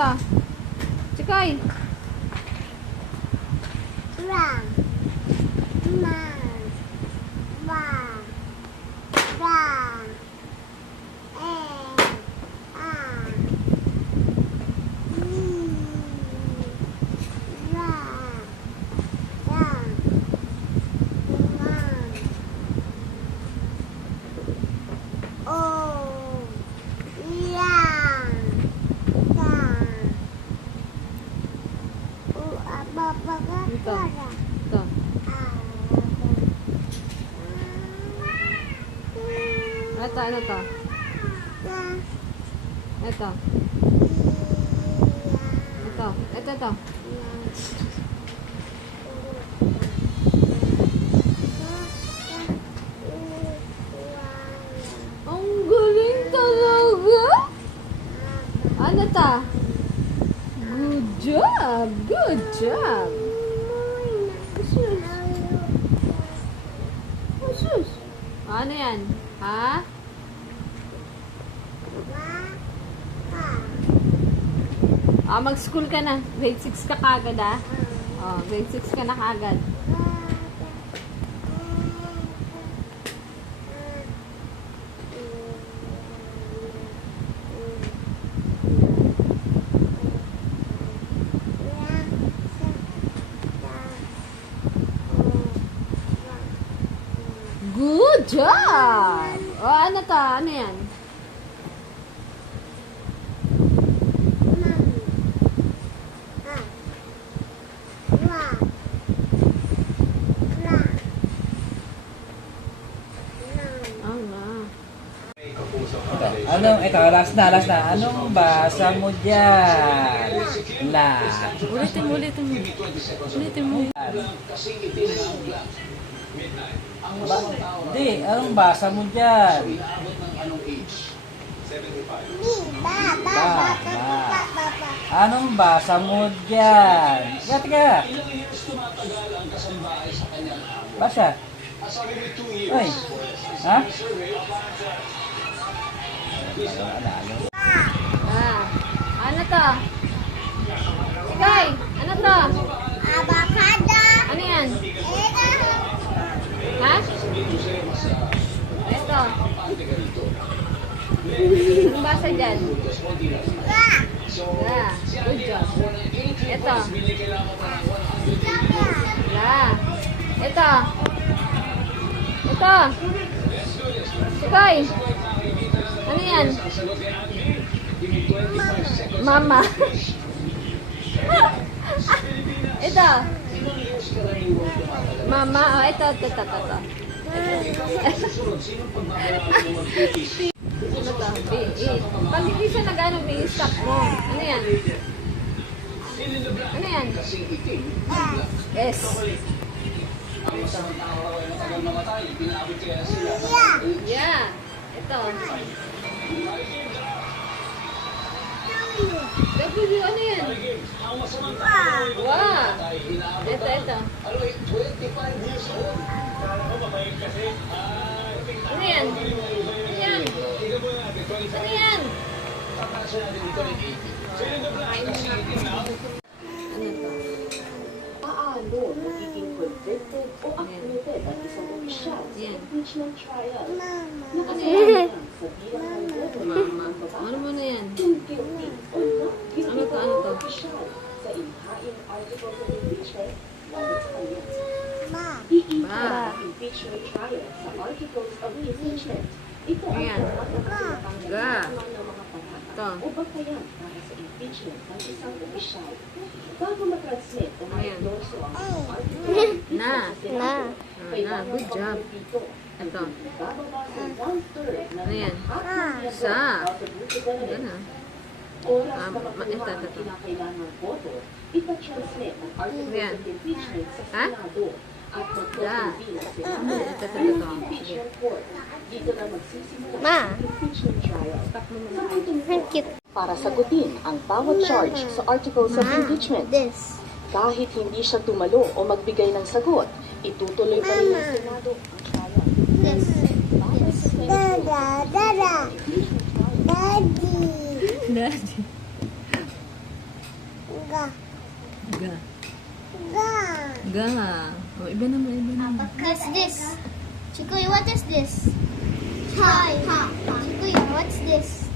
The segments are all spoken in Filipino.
to? Chikoy. Rang. Man. Bang. Rang. Ah. Rang. Rang. Man. Oh. Yang. Yang. Apa Ito. Ito. Ito, ano to? Ito. Ito. Ito. Ang galing talaga. Ano to? Good job. Good job. Ano yan? Ha? Mag-school ka na. Grade 6 ka kagad, ah. Grade 6 ka na kagad. Good job! Ano to? Ano yan? Ito, last na. Anong basa mo dyan? Ulitin mo. Hindi, anong basa mo dyan? Anong basa mo dyan? Tiga. Basa. Ay, ha? Ano to? Chikoy, ano to? Avocado. Ano yan? Ha? Ito. Anong basa dyan? Good job. Ito. Ito. Chikoy. Ano yan? Mama. Ito. Mama. Ito. Ano to? Pag hindi siya nag-ano, stop mo. Ano yan? Ano yan? S. Yeah. Ito. W, ano yan? Wow. Ito. Ano yan? Ano yan? Paano magiging convicted o acquitted ang isang opisyal sa impeachment trial? Nakasama sa bilang ng boto Ano mo na yan? kung guilty o not guilty Ano to? ang opisyal sa inhaing articles of impeachment laban sa kanya. Iisa ang impeachment trial sa articles of impeachment. Ito ang Ayan. format ng pinapangalaman ng mga Ito. pataka o batayan para sa impeachment ng isang opisyal. Bago matransmit o ma-endorso ang isang article Na. kailangan Good job. dito. Ito. Bababa sa 1/3 ng Ano yan? lahat ng Isa. miyembro Ano? Oras Ah, na makapuluhan ito. ng kinakailangang boto, ipatransmit ang articles Ayan. of impeachment sa Ha? Senado at magpoconvene sa Senado Ito. ng impeachment court. Dito na magsisimula Ma. ang impeachment trial. Sa itong Ang cute. para sagutin ang bawat charge sa articles of impeachment. This. Kahit hindi siya tumalo o magbigay ng sagot, itutuloy pa rin ng Senado ang trial. This. Bawat Supreme Court, Dada. impeachment trial. Daddy. Daddy. Ga. Ga. Ga. Oh, iba naman. What's this? Chikoy, what is this? Hi. Chikoy, what's this?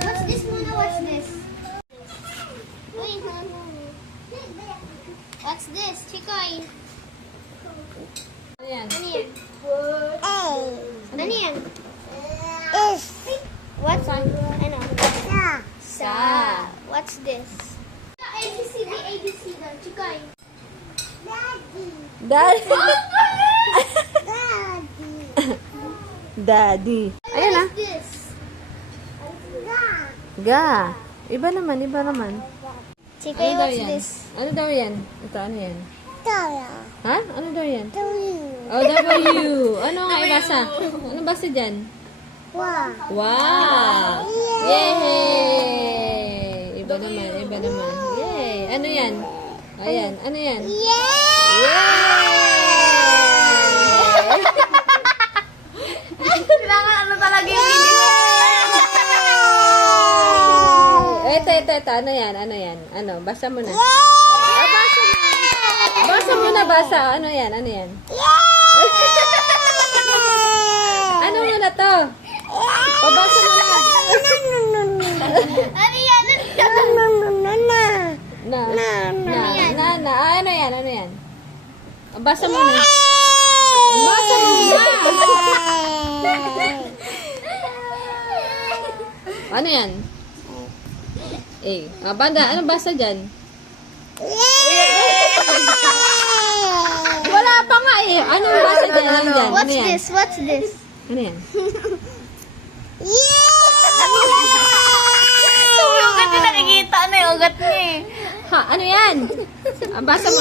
What's this, Mona? What's this? Uy, what's this? Chikoy. Ano yan? Ano yan? Ano yan? What's ano? Sa. What's this? ABCD, ABCD. Chikoy. Daddy. Daddy. Daddy. Ayan na. What's this? Ga. Iba naman. Chikoy, Ano daw what's yan? this? Ano daw yan? Ito, ano yan? Tara. Ha? Ano daw yan? W. Oh, W. Ano nga ibasa? Ano basa dyan? Wow. Wow! Yay! Iba naman. Yay! Ano yan? Ayan, ano yan? Yay! Kailangan ano talaga yung video. Ito. Ano yan? Ano? Basa mo na. Basa mo na, basa. Ano yan? Ano mo na to? Pabasa mo na. Ano yan? Na. Ano yan? Basa mo na. Basa mo na. Ano yan? Banda, ano basa dyan? Wala pa nga eh. Anong basa dyan? Ano yan? What's this? What's this? Ano yan? Yung ugat yung nakikita na yung ugat niya eh. Ha, ano yan? Basa mo.